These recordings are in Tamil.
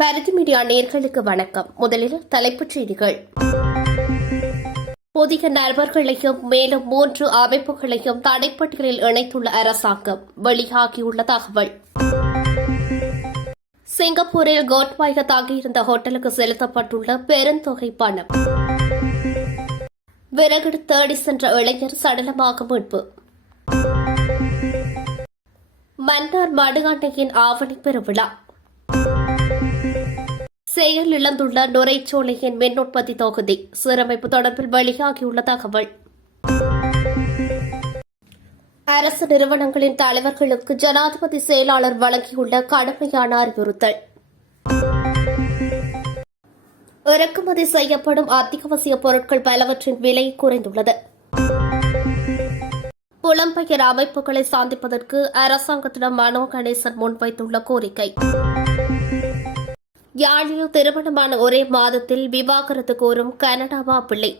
பரிதி மீடியா நேயர்களுக்கு வணக்கம். முதலில் தலைப்புச் செய்திகள். புதிய நபர்களையும் மேலும் 3 அமைப்புகளையும் தடைப்பட்டியலில் இணைத்துள்ள அரசாங்கம் வெளியாகியுள்ள தகவல். சிங்கப்பூரில் கோட்பாய தங்கியிருந்த ஹோட்டலுக்கு செலுத்தப்பட்டுள்ள பெருந்தொகை பணம். விறகு தேடி சென்ற இளைஞர் சடலமாக மீட்பு. மன்னார் மடுகாண்டையின் ஆவணி பெருவிழா. செயல் இழந்துள்ள நுரைச்சோலையின் மின் உற்பத்தி தொகுதி சீரமைப்பு தொடர்பில் வெளியாகியுள்ள தகவல். அரசு நிறுவனங்களின் தலைவர்களுக்கு ஜனாதிபதி செயலாளர் வழங்கியுள்ள கடுமையான அறிவுறுத்தல். இறக்குமதி செய்யப்படும் அத்தியாவசிய பொருட்கள் பலவற்றின் விலை குறைந்துள்ளது. புலம்பெயர் அமைப்புகளை சந்திப்பதற்கு அரசாங்கத்திடம் மனோ கணேசன் முன்வைத்துள்ள கோரிக்கை. யாழில் திருமணமான ஒரே மாதத்தில் விவாகரத்து கோரும் கனடா மாப்பிள்ளை.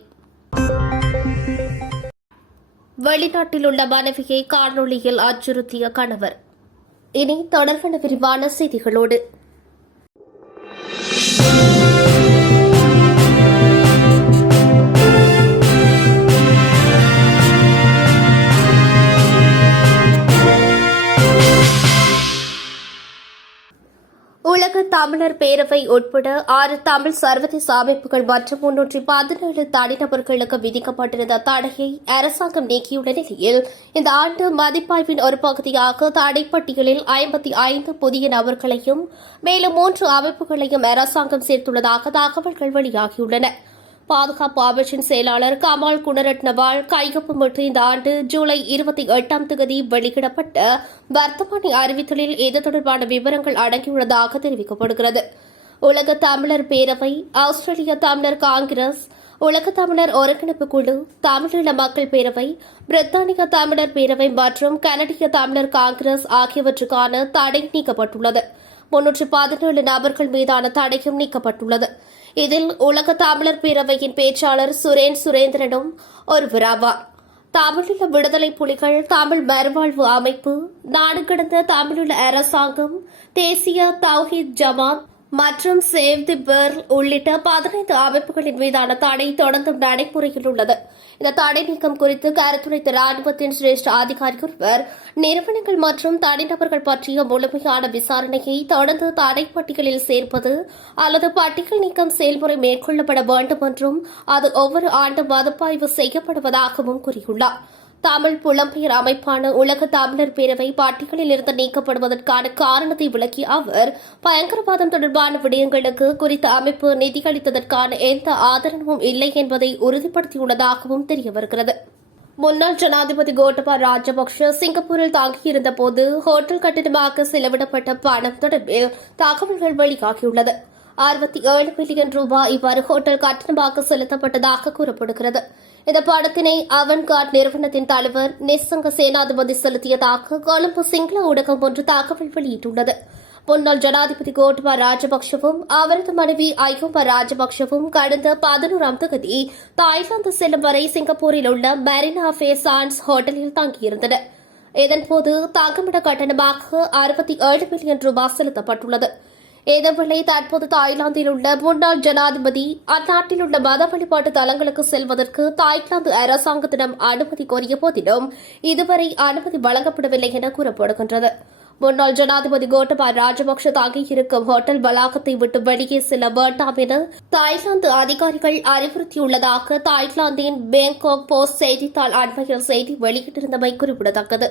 வெளிநாட்டில் உள்ள மனைவியை காணொலியில் அச்சுறுத்திய கணவர். இனி தொடர்பான விரிவான செய்திகளோடு. உலக தமிழர் பேரவை உட்பட 6 தமிழ் சர்வதேச அமைப்புகள் மற்றும் 317 தனிநபர்களுக்கு விதிக்கப்பட்டிருந்த தடையை அரசாங்கம் நீக்கியுள்ள நிலையில் இந்த ஆண்டு மதிப்பாய்வின் ஒரு பகுதியாக தடைப்பட்டியலில் 55 புதிய நபர்களையும் மேலும் 3 அமைப்புகளையும் அரசாங்கம் சேர்த்துள்ளதாக தகவல்கள் வெளியாகியுள்ளன. பாதுகாப்பு அமைச்சின் செயலாளர் கமால் குணரட்னவால் கையொப்பமிட்டு இந்த ஆண்டு ஜூலை 28ஆம் தேதி வெளியிடப்பட்ட வர்த்தமானி அறிவித்தலில் இது தொடர்பான விவரங்கள் அடங்கியுள்ளதாக தெரிவிக்கப்படுகிறது. உலக தமிழர் பேரவை, ஆஸ்திரேலிய தமிழர் காங்கிரஸ், உலக தமிழர் ஒருங்கிணைப்பு குழு, தமிழீழ மக்கள் பேரவை, பிரித்தானிய தமிழர் பேரவை மற்றும் கனடிய தமிழர் காங்கிரஸ் ஆகியவற்றுக்கான தடை நீக்கப்பட்டுள்ளது. 317 நபர்கள் மீதான தடையும் நீக்கப்பட்டுள்ளது. இதில் உலக தமிழர் பேரவையின் பேச்சாளர் சுரேந்திரனும் ஒருவராவார். தமிழீழ விடுதலை புலிகள், தமிழ் மறுவாழ்வு அமைப்பு, நாடு கடந்த தமிழீழ அரசாங்கம், தேசிய தௌஹீத் ஜமாத் மற்றும் சேவ் தி பேர்ல் உள்ளிட்ட 15 அமைப்புகளின் மீதான தடை தொடர்ந்தும் நடைமுறையில் உள்ளது. இந்த தடை நீக்கம் குறித்து கருத்துரைத்த ராணுவத்தின் சிரேஷ்ட அதிகாரி ஒருவர், நிறுவனங்கள் மற்றும் தனிநபர்கள் பற்றிய முழுமையான விசாரணையை தொடர்ந்து தடைப்பட்டியலில் சேர்ப்பது அல்லது பட்டியல் நீக்கம் செயல்முறை மேற்கொள்ளப்பட வேண்டும் என்றும் அது ஒவ்வொரு ஆண்டும் மதிப்பாய்வு செய்யப்படுவதாகவும் கூறியுள்ளார். தமிழ் புலம்பெயர் அமைப்பான உலக தமிழர் பேரவை பட்டியலில் இருந்து நீக்கப்படுவதற்கான காரணத்தை விளக்கிய அவர், பயங்கரவாதம் தொடர்பான விடயங்களுக்கு குறித்த அமைப்பு நிதியளித்ததற்கான எந்த ஆதரவும் இல்லை என்பதை உறுதிப்படுத்தியுள்ளதாகவும் தெரியவருகிறது. முன்னாள் ஜனாதிபதி கோட்டபாய ராஜபக்ஷ சிங்கப்பூரில் தங்கியிருந்தபோது ஹோட்டல் கட்டிடமாக செலவிடப்பட்ட பணம் தொடர்பில் தகவல்கள் வெளியாகியுள்ளது. 67 மில்லியன் ரூபாய் இவ்வாறு ஹோட்டல் கட்டணமாக செலுத்தப்பட்டதாக கூறப்படுகிறது. இந்த பணத்தினை அவன்கார்ட் நிறுவனத்தின் தலைவர் நிசங்க சேனாதிபதி செலுத்தியதாக கொழும்பு சிங்கள ஊடகம் ஒன்று தகவல் வெளியிட்டுள்ளது. முன்னாள் ஜனாதிபதி கோட்டபாய ராஜபக்ஷவும் அவரது மனைவி ஐயோபா ராஜபக்ஷவும் கடந்த 11ஆம் தேதி தாய்லாந்து செல்லும் வரை சிங்கப்பூரில் உள்ள மெரினா பே சாண்ட்ஸ் ஹோட்டலில் தங்கியிருந்தனர். இதன்போது தங்குமிட கட்டணமாக 67 மில்லியன் ரூபாய் செலுத்தப்பட்டுள்ளது. இதேவேளை தற்போது தாய்லாந்தில் உள்ள முன்னாள் ஜனாதிபதி அந்நாட்டில் உள்ள மத வழிபாட்டு தலங்களுக்கு செல்வதற்கு தாய்லாந்து அரசாங்கத்திடம் அனுமதி கோரிய போதிலும் இதுவரை அனுமதி வழங்கப்படவில்லை என கூறப்படுகின்றது. முன்னாள் ஜனாதிபதி கோட்டபாய ராஜபக்ஷ தங்கியிருக்கும் ஹோட்டல் வளாகத்தை விட்டு வெளியே செல்ல வேண்டாம் என தாய்லாந்து அதிகாரிகள் அறிவுறுத்தியுள்ளதாக தாய்லாந்தின் பேங்காக் போஸ்ட் செய்தித்தாள் அண்மையில் செய்தி வெளியிட்டிருந்தமை குறிப்பிடத்தக்கது.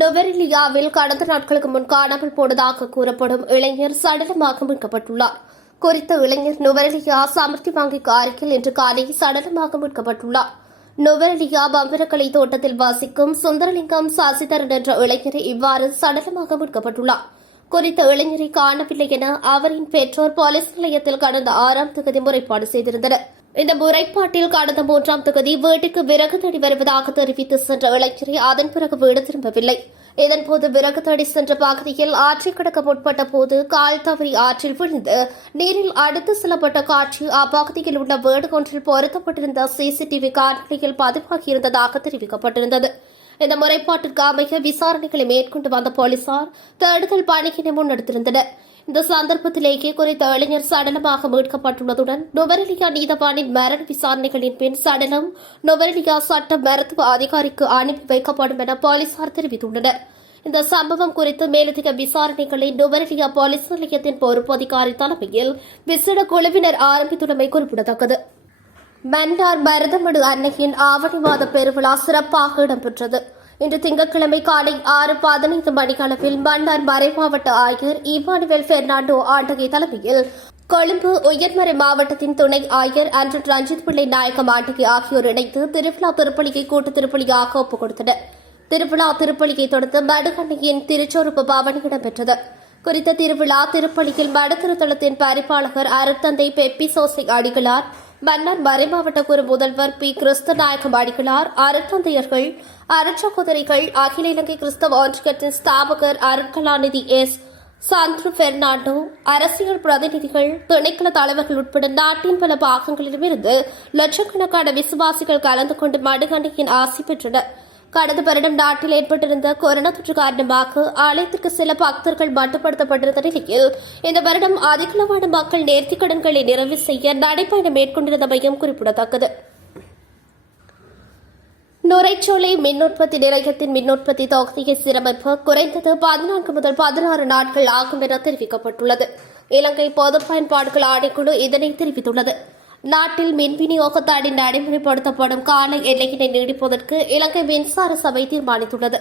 நுவரெலியாவில் கடந்த நாட்களுக்கு முன் காணாமல் போனதாக கூறப்படும் இளைஞர் சடலமாக மீட்கப்பட்டுள்ளார். குறித்த இளைஞர் நுவரெலியா சமர்த்தி வங்கிக்கு அருகில் இன்று காலை சடலமாக மீட்கப்பட்டுள்ளார். நுவரெலியா பம்பரக்கலை தோட்டத்தில் வாசிக்கும் சுந்தரலிங்கம் சசிதரன் என்ற இளைஞரை இவ்வாறு சடலமாக மீட்கப்பட்டுள்ளார். குறித்த இளைஞரை காணவில்லை என அவரின் பெற்றோர் போலீஸ் நிலையத்தில் கடந்த 6ஆம் தேதி முறைப்பாடு செய்திருந்தனர். இந்த முறைப்பாட்டில் கடந்த 3ஆம் தேதி வீட்டுக்கு விறகு தேடி வருவதாக தெரிவித்து சென்ற இளைஞரை அதன் பிறகு வீடு திரும்பவில்லை. இதன்போது விறகு தேடி சென்ற பகுதியில் ஆற்றை கடக்க முற்பட்ட போது கால் தவறி ஆற்றில் விழுந்து நீரில் அடுத்து செல்லப்பட்ட காட்சி அப்பகுதியில் உள்ள வீடு ஒன்றில் பொருத்தப்பட்டிருந்த சிசிடிவி காணொலியில் பதிவாகியிருந்ததாக தெரிவிக்கப்பட்டிருந்தது. இந்த முறைப்பாட்டிற்கு அமைய விசாரணைகளை மேற்கொண்டு வந்த போலீசார் தேடுதல் பணியினை முன்னெடுத்திருந்தனர். இந்த சந்தர்ப்பத்திலேயே குறித்த இளைஞர் சடலமாக மீட்கப்பட்டுள்ளதுடன் நுவரெலியா நீதவானின் மரண விசாரணைகளின் பின் சடலம் நுவரெலியா சட்ட மருத்துவ அதிகாரிக்கு அனுப்பி வைக்கப்படும் என போலீசார் தெரிவித்துள்ளனர். இந்த சம்பவம் குறித்து மேலதிக விசாரணைகளை நுவரெலியா போலீஸ் நிலையத்தின் பொறுப்பு அதிகாரி தலைமையில் விசேட குழுவினர் ஆரம்பித்துள்ளமை குறிப்பிடத்தக்கது. மன்னார் மருதமடு அன்னையின் ஆவணி மாத பெருவிழா சிறப்பாக இடம்பெற்றது. இன்று திங்கட்கிழமை காலை 6:15 மணியளவில் மன்னார் மறைமாவட்ட ஆயர் இமானுவேல் பெர்னாண்டோ ஆண்டகை தலைமையில் கொழும்பு உயர்மறை மாவட்டத்தின் துணை ஆயர் அன்றன் ரஞ்சித் பிள்ளை நாயகம் ஆண்டகை ஆகியோர் இணைத்து திருவிழா திருப்பலியை கூட்டு திருப்பலியாக ஒப்புக் கொடுத்தனர். திருவிழா திருப்பலியை தொடர்ந்து மடுகண்ணையின் திருச்சொருப்பு பவனி இடம்பெற்றது. குறித்த திருவிழா திருப்பலியில் மடுத்திருத்தலத்தின் பரிபாலகர் அருத்தந்தை பெப்பி சோசை அடிகளார், மன்னார் மறைமாவட்ட குரு முதல்வர் பி கிறிஸ்தநாயகம் அடிகளார், அருத்தந்தையர்கள், அருட்சகோதரிகள், அகில இலங்கை கிறிஸ்தவ ஒன்றியத்தின் ஸ்தாபகர் அருட்கலாநிதி எஸ். சாந்த்ரு பெர்னாண்டோ, அரசியல் பிரதிநிதிகள், திணைக்கள தலைவர்கள் உட்பட நாட்டின் பல பாகங்களிலுமிருந்து லட்சக்கணக்கான விசுவாசிகள் கலந்து கொண்டு மடுகண்ணையின் ஆசி பெற்றனர். கடந்த வருடம் நாட்டில் ஏற்பட்டிருந்த கொரோனா தொற்று காரணமாக ஆலயத்திற்கு சில பக்தர்கள் மட்டுப்படுத்தப்பட்டிருந்த நிலையில் இந்த வருடம் அதிகளவான மக்கள் நேர்த்திக் கடன்களை நிறைவு செய்ய நடைபயணம் மேற்கொண்டிருந்தமையும் குறிப்பிடத்தக்கது. நுரைச்சோலை மின் உற்பத்தி நிலையத்தின் மின் உற்பத்தி தொகுதியை சீரமைப்பு குறைந்தது 14 முதல் 16 நாட்கள் ஆகும் என தெரிவிக்கப்பட்டுள்ளது. இலங்கை பொது பயன்பாடுகள் ஆணைக்குழு இதனை தெரிவித்துள்ளது. நாட்டில் மின் விநியோகத்தாடி நடைமுறைப்படுத்தப்படும் கால எல்லையினை நீடிப்பதற்கு இலங்கை மின்சார சபை தீர்மானித்துள்ளது.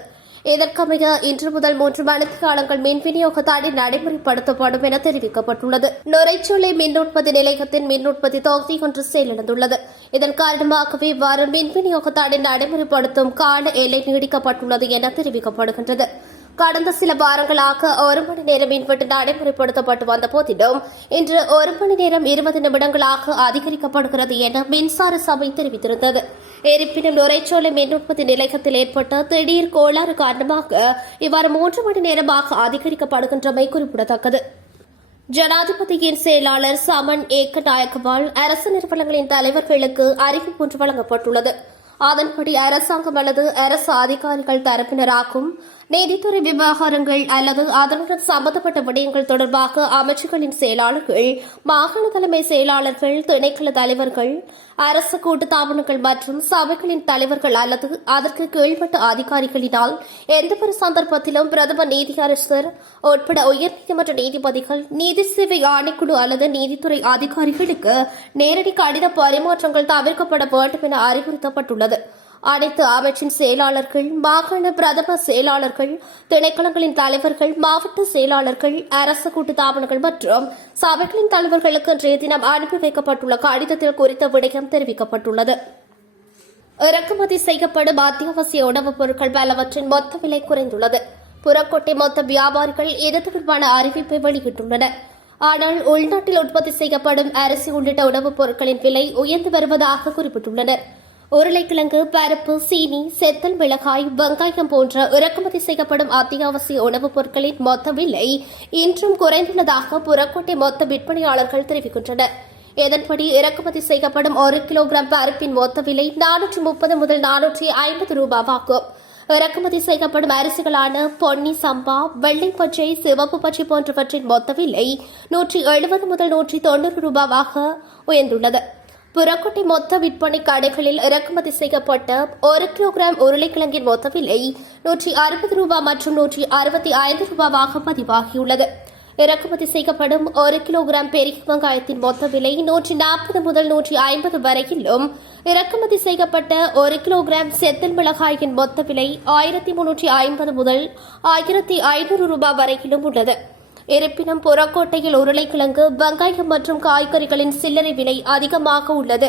இதற்கமைய இன்று முதல் 3 மணித்தியாலங்கள் மின் விநியோகத்தாடி நடைமுறைப்படுத்தப்படும் என தெரிவிக்கப்பட்டுள்ளது. நுரைச்சோலை மின் உற்பத்தி நிலையத்தின் மின் உற்பத்தி தொகுதி ஒன்று செயலிழந்துள்ளது. இதன் காரணமாகவே இவ்வாறு மின் விநியோகத்தாடி நடைமுறைப்படுத்தும் கால எல்லை நீடிக்கப்பட்டுள்ளது என தெரிவிக்கப்படுகின்றது. கடந்த சில வாரங்களாக 1 மணி நேரம் மின்வெட்டு நடைமுறைப்படுத்தப்பட்டு வந்த போதிலும் இன்று 1 மணி நேரம் 20 நிமிடங்களாக அதிகரிக்கப்படுகிறது என மின்சார சபை தெரிவித்திருந்தது. இருப்பினும் நுரைச்சோலை மின் உற்பத்தி நிலையத்தில் ஏற்பட்ட திடீர் கோளாறு காரணமாக இவ்வாறு 3 மணி நேரமாக அதிகரிக்கப்படுகின்றமை குறிப்பிடத்தக்கது. ஜனாதிபதியின் செயலாளர் சமன் ஏக்கநாயக்கவால் அரசு நிறுவனங்களின் தலைவர்களுக்கு அறிவிப்பு ஒன்று வழங்கப்பட்டுள்ளது. அதன்படி அரசாங்கம் அல்லது அரசு அதிகாரிகள் தரப்பினராகும் நீதித்துறை விவகாரங்கள் அல்லது அதனுடன் சம்பந்தப்பட்ட விடயங்கள் தொடர்பாக அமைச்சுகளின் செயலாளர்கள், மாகாண தலைமை செயலாளர்கள், திணைக்கள தலைவர்கள், அரசு கூட்டுத்தாபனங்கள் மற்றும் சபைகளின் தலைவர்கள் அல்லது அதற்கு கீழ்பட்ட அதிகாரிகளினால் எந்தவொரு சந்தர்ப்பத்திலும் பிரதம நீதியரசர் உட்பட உயர்நீதிமன்ற நீதிபதிகள், நீதி சேவை ஆணைக்குழு அல்லது நீதித்துறை அதிகாரிகளுக்கு நேரடி கடித பரிமாற்றங்கள் தவிர்க்கப்பட வேண்டும் என அறிவுறுத்தப்பட்டுள்ளது. அனைத்து அமைச்சின் செயலாளர்கள், மாகாண பிரதம செயலாளர்கள், திணைக்களங்களின் தலைவர்கள், மாவட்ட செயலாளர்கள், அரசு கூட்டுத்தாபனங்கள் மற்றும் சபைகளின் தலைவர்களுக்கு இன்றைய தினம் அனுப்பி வைக்கப்பட்டுள்ள கடிதத்தில் குறித்த விடயம் தெரிவிக்கப்பட்டுள்ளது. இறக்குமதி செய்யப்படும் அத்தியாவசிய உணவுப் பொருட்கள் பலவற்றின் மொத்த விலை குறைந்துள்ளது. புறக்கோட்டை மொத்த வியாபாரிகள் இது தொடர்பான அறிவிப்பை வெளியிட்டுள்ளனர். ஆனால் உள்நாட்டில் உற்பத்தி செய்யப்படும் அரிசி உள்ளிட்ட உணவுப் பொருட்களின் விலை உயர்ந்து வருவதாக குறிப்பிட்டுள்ளனர். உருளைக்கிழங்கு, பருப்பு, சீனி, செத்தல் மிளகாய், வெங்காயம் போன்ற இறக்குமதி செய்யப்படும் அத்தியாவசிய உணவுப் பொருட்களின் மொத்த விலை இன்றும் குறைந்துள்ளதாக புறக்கோட்டை மொத்த விற்பனையாளர்கள் தெரிவிக்கின்றனர். இதன்படி இறக்குமதி செய்யப்படும் 1 கிலோகிராம் பருப்பின் மொத்த விலை 430 முதல் 450 ரூபாவாகும். இறக்குமதி செய்யப்படும் அரிசிகளான பொன்னி சம்பா, வெள்ளை பச்சை, சிவப்பு பச்சை போன்றவற்றின் மொத்த விலை 170 முதல் 190 ரூபாவாக உயர்ந்துள்ளது. புறக்கோட்டை மொத்த விற்பனை கடைகளில் இறக்குமதி செய்யப்பட்ட 1 கிலோகிராம் உருளைக்கிழங்கின் மொத்த விலை 160 ரூபாய் மற்றும் 165 ரூபாவாக பதிவாகியுள்ளது. இறக்குமதி செய்யப்படும் 1 கிலோகிராம் பெரிய வெங்காயத்தின் மொத்த விலை 140 முதல் 150 வரையிலும், இறக்குமதி செய்யப்பட்ட 1 கிலோகிராம் செத்தல் மிளகாயின் மொத்த விலை 1350 முதல் 1500 ரூபாய் வரையிலும் உள்ளது. இருப்பினும் புறக்கோட்டையில் உருளைக்கிழங்கு, வெங்காயம் மற்றும் காய்கறிகளின் சில்லறை விலை அதிகமாக உள்ளது.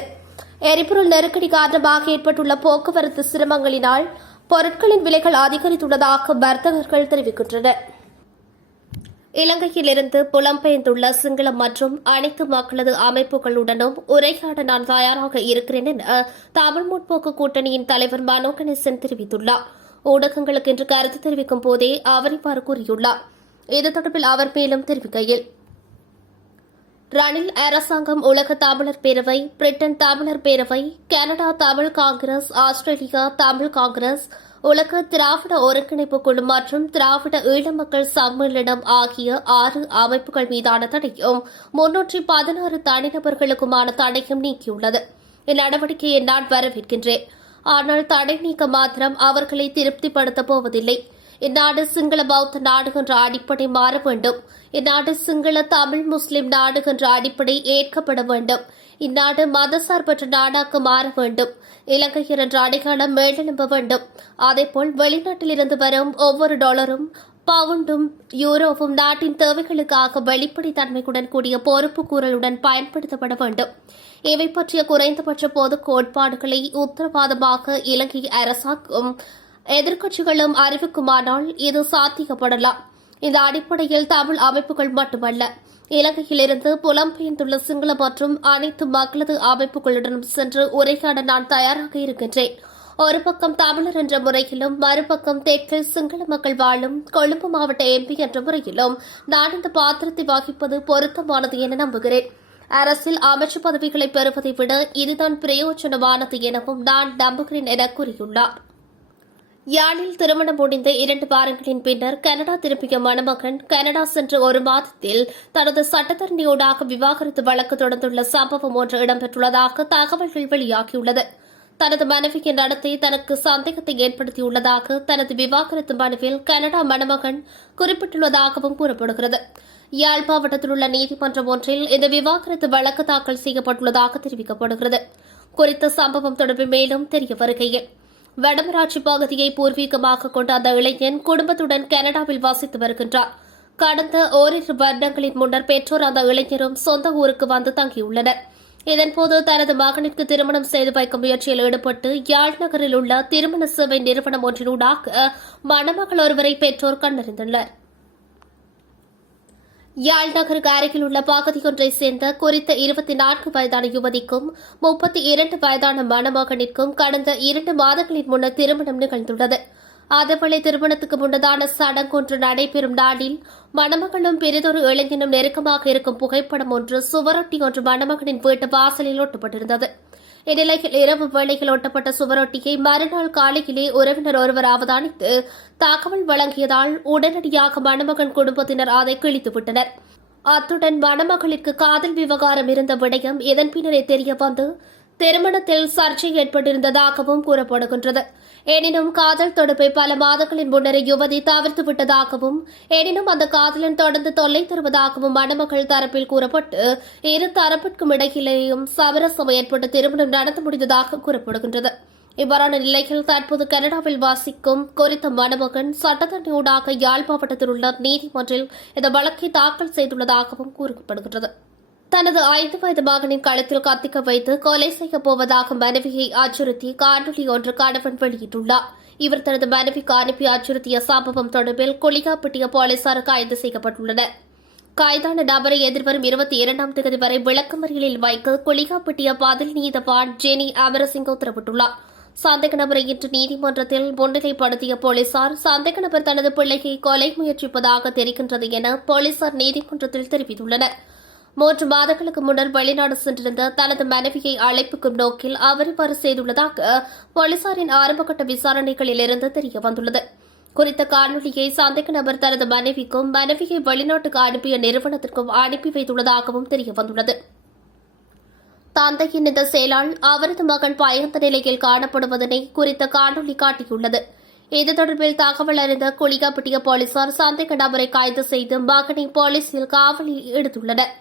எரிபொருள் நெருக்கடி காரணமாக ஏற்பட்டுள்ள போக்குவரத்து சிரமங்களினால் பொருட்களின் விலைகள் அதிகரித்துள்ளதாக வர்த்தகர்கள் தெரிவிக்கின்றனர். இலங்கையிலிருந்து புலம்பெயர்ந்துள்ள சிங்களம் மற்றும் அனைத்து மக்களது அமைப்புகளுடனும் உரையாட நான் தயாராக இருக்கிறேன் என தமிழ் முற்போக்கு கூட்டணியின் தலைவர் மனோ கணேசன் தெரிவித்துள்ளார். ஊடகங்களுக்கு இன்று கருத்து தெரிவிக்கும் போதே அவர் இவ்வாறு கூறியுள்ளார். இது தொடர்பில் அவர் மேலும் தெரிவிக்கையில், ரணில் அரசாங்கம் உலக தமிழர் பேரவை, பிரிட்டன் தமிழர் பேரவை, கனடா தமிழ் காங்கிரஸ், ஆஸ்திரேலியா தமிழ் காங்கிரஸ், உலக திராவிட ஒருங்கிணைப்பு குழு மற்றும் திராவிட ஈழ மக்கள் சம்மேளனம் ஆகிய 6 அமைப்புகள் மீதான தடையும் 316 தனிநபர்களுக்குமான தடையும் நீக்கியுள்ளது. இந்நடவடிக்கையை நான் வரவேற்கின்றேன். ஆனால் தடை நீக்க மாத்திரம் அவர்களை திருப்திப்படுத்தப் போவதில்லை. இந்நாடு சிங்கள பௌத்த நாடு என்ற அடிப்படை மாற வேண்டும். இந்நாடு சிங்கள தமிழ் முஸ்லிம் நாடு என்ற அடிப்படை ஏற்கப்பட வேண்டும். இந்நாடு மதசார்பற்ற நாடாக மாற வேண்டும். இலங்கையர் என்ற அடையாளம் மேலெழும்ப வேண்டும். அதேபோல் வெளிநாட்டிலிருந்து வரும் ஒவ்வொரு டாலரும் பவுண்டும் யூரோவும் நாட்டின் தேவைகளுக்காக வெளிப்படைத்தன்மையுடன் கூடிய பொறுப்புக்கூறலுடன் பயன்படுத்தப்பட வேண்டும். இவை பற்றிய குறைந்தபட்ச பொது கோட்பாடுகளை உத்தரவாதமாக இலங்கை அரசாங்கம் எதிர்க்கட்சிகளும் அறிவிக்குமானால் இது சாத்தியப்படலாம். இந்த அடிப்படையில் தமிழ் அமைப்புகள் மட்டுமல்ல, இலங்கையிலிருந்து புலம்பெயர்ந்துள்ள சிங்கள மற்றும் அனைத்து மக்களது அமைப்புகளுடனும் சென்று உரையாட நான் தயாராக இருக்கின்றேன். ஒரு பக்கம் தமிழர் என்ற முறையிலும் மறுபக்கம் தெற்கில் சிங்கள மக்கள் வாழும் கொழும்பு மாவட்ட எம்பி என்ற முறையிலும் நான் இந்த பாத்திரத்தை வகிப்பது பொருத்தமானது என நம்புகிறேன். அரசில் அமைச்சு பதவிகளை பெறுவதை விட இதுதான் பிரயோஜனமானது எனவும் நான் நம்புகிறேன் என கூறியுள்ளார். யாழில் திருமணம் முடிந்த 2 வாரங்களின் பின்னர் கனடா திரும்பிய மணமகன் கனடா சென்ற ஒரு மாதத்தில் தனது சட்டத்தரணியோடாக விவாகரத்து வழக்கு தொடர்ந்துள்ள சம்பவம் ஒன்று இடம்பெற்றுள்ளதாக தகவல்கள் வெளியாகியுள்ளது. தனது மனைவியின் நடத்தை தனக்கு சந்தேகத்தை ஏற்படுத்தியுள்ளதாக தனது விவாகரத்து மனுவில் கனடா மணமகன் குறிப்பிட்டுள்ளதாகவும் கூறப்படுகிறது. யாழ் மாவட்டத்தில் உள்ள நீதிமன்றம் ஒன்றில் இந்த விவாகரத்து வழக்கு தாக்கல் செய்யப்பட்டுள்ளதாக தெரிவிக்கப்படுகிறது. குறித்த சம்பவம் தொடர்பில் மேலும் தெரிய வருகையில் வடமராட்சி பகுதியை பூர்வீகமாக கொண்ட அந்த இளைஞன் குடும்பத்துடன் கனடாவில் வசித்து வருகின்றார். கடந்த ஓரிரு வருடங்களின் முன்னர் பெற்றோர் அந்த இளைஞரும் சொந்த ஊருக்கு வந்து தங்கியுள்ளனர். இதன்போது தனது மகனுக்கு திருமணம் செய்து வைக்கும் முயற்சியில் ஈடுபட்டு யாழ் நகரில் உள்ள திருமண சேவை நிறுவனம் ஒன்றினூடாக மணமகள் ஒருவரை பெற்றோர் கண்டறிந்துள்ளனர். யாழ் நகருக்கு அருகில் உள்ள பகுதியொன்றைச் சேர்ந்த குறித்த 24 வயதான யுவதிக்கும் 32 வயதான மணமகனிற்கும் கடந்த 2 மாதங்களின் முன்னர் திருமணம் நிகழ்ந்துள்ளது. அதேவேளை திருமணத்துக்கு முன்னதான சடங்கொன்று நடைபெறும் நாளில் மணமகளும் பெரிதொரு இளைஞனும் நெருக்கமாக இருக்கும் புகைப்படம் ஒன்று சுவரொட்டி ஒன்று மணமகனின் வீட்டு வாசலில் ஒட்டப்பட்டிருந்தது. இந்நிலையில் இரவு வேளையில் ஒட்டப்பட்ட சுவரொட்டியை மறுநாள் காலையிலே உறவினர் ஒருவர் அவதானித்து தகவல் வழங்கியதால் உடனடியாக மணமகன் குடும்பத்தினர் அதை கிழித்துவிட்டனர். அத்துடன் மணமகளிற்கு காதல் விவகாரம் இருந்த விடயம் இதன் பின்னரே தெரியவந்து திருமணத்தில் சர்ச்சை ஏற்பட்டிருந்ததாகவும் கூறப்படுகின்றது. எனினும் காதல் தொடர்பை பல மாதங்களின் முன்னரே யுவதி தவிர்த்துவிட்டதாகவும் எனினும் அந்த காதலன் தொடர்ந்து தொல்லை தருவதாகவும் மணமகள் தரப்பில் கூறப்பட்டு இரு தரப்பிற்கும் இடையிலேயும் சமரசம் ஏற்பட்டு திருமணம் நடந்து முடிந்ததாக கூறப்படுகின்றது. இவ்வாறான நிலையில் தற்போது கனடாவில் வாசிக்கும் குறித்த மணமகன் சட்டத்தரணியூடாக யாழ் மாவட்டத்தில் உள்ள நீதிமன்றில் இந்த வழக்கை தாக்கல் செய்துள்ளதாகவும் கூறப்படுகிறது. தனது 5 வயது மகனின் கழுத்தில் கத்திக்க வைத்து கொலை செய்யப் போவதாக மனைவியை அச்சுறுத்தி காணொலி ஒன்று கணவன் வெளியிட்டுள்ளார். இவர் தனது மனைவிக்கு அனுப்பி அச்சுறுத்திய சம்பவம் தொடர்பில் குளிகாப்பட்டிய போலீசார் கைது செய்யப்பட்டுள்ளனர். கைதான நபரை எதிர்வரும் 22ஆம் தேதி வரை விளக்கமறியலில் வைக்க குளிகாப்பட்டிய பதில் நீதவான் ஜெனி அமரசிங்க உத்தரவிட்டுள்ளார். சந்தேக நபரை இன்று நீதிமன்றத்தில் முன்னிலைப்படுத்திய போலீசார் சந்தேக நபர் தனது பிள்ளையை கொலை முயற்சிப்பதாக தெரிகின்றது என போலீசார் நீதிமன்றத்தில் தெரிவித்துள்ளனர். 3 மாதங்களுக்கு முன்னர் வெளிநாடு சென்றிருந்த தனது மனைவியை அழைப்புக்கும் நோக்கில் அவர் இவ்வாறு செய்துள்ளதாக போலீசாரின் ஆரம்பகட்ட விசாரணைகளிலிருந்து தெரியவந்துள்ளது. குறித்த காணொலியை சந்தேக நபர் தனது மனைவிக்கும் மனைவியை வெளிநாட்டுக்கு அனுப்பிய நிறுவனத்திற்கும் அனுப்பி வைத்துள்ளதாகவும் தெரியவந்துள்ளது. தந்தையின் இந்த செயலால் அவரது மகன் பயந்த நிலையில் காணப்படுவதனை குறித்த காணொலி காட்டியுள்ளது. இது தொடர்பில் தகவல் அறிந்த குளிகாப்பட்டிய போலீசார் சந்தேக நபரை கைது செய்து மகனை போலீசில் காவலில் எடுத்துள்ளனர்.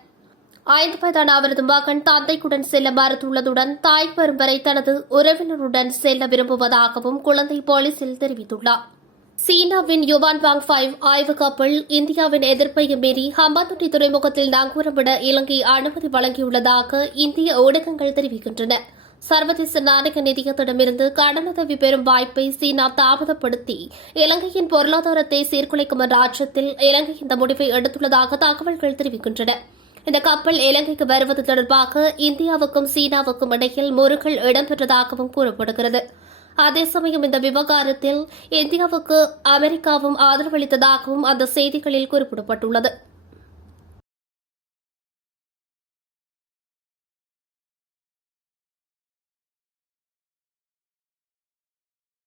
5 வயதான அவரது மகன் தந்தைக்குடன் செல்ல மறுத்துள்ளதுடன் தாய் வரும் வரை தனது உறவினருடன் செல்ல விரும்புவதாகவும் குழந்தை போலீசில் தெரிவித்துள்ளார். சீனாவின் யுவான்வாங் 5 ஆய்வு கப்பல் இந்தியாவின் எதிர்ப்பையும் மீறி ஹம்பாந்தோட்டை துறைமுகத்தில் நங்கூரமிட இலங்கை அனுமதி வழங்கியுள்ளதாக இந்திய ஊடகங்கள் தெரிவிக்கின்றன. சர்வதேச நாணய நிதியத்திடமிருந்து கடனுதவி பெறும் வாய்ப்பை சீனா தாமதப்படுத்தி இலங்கையின் பொருளாதாரத்தை சீர்குலைக்கும் என்ற அச்சத்தில் இலங்கை இந்த முடிவை எடுத்துள்ளதாக தகவல்கள் தெரிவிக்கின்றன. இந்த கப்பல் இலங்கைக்கு வருவது தொடர்பாக இந்தியாவுக்கும் சீனாவுக்கும் இடையில் முறுகல் இடம்பெற்றதாகவும் கூறப்படுகிறது. அதே சமயம் இந்த விவகாரத்தில் இந்தியாவுக்கு அமெரிக்காவும் ஆதரவளித்ததாகவும் அந்த செய்திகளில் குறிப்பிடப்பட்டுள்ளது.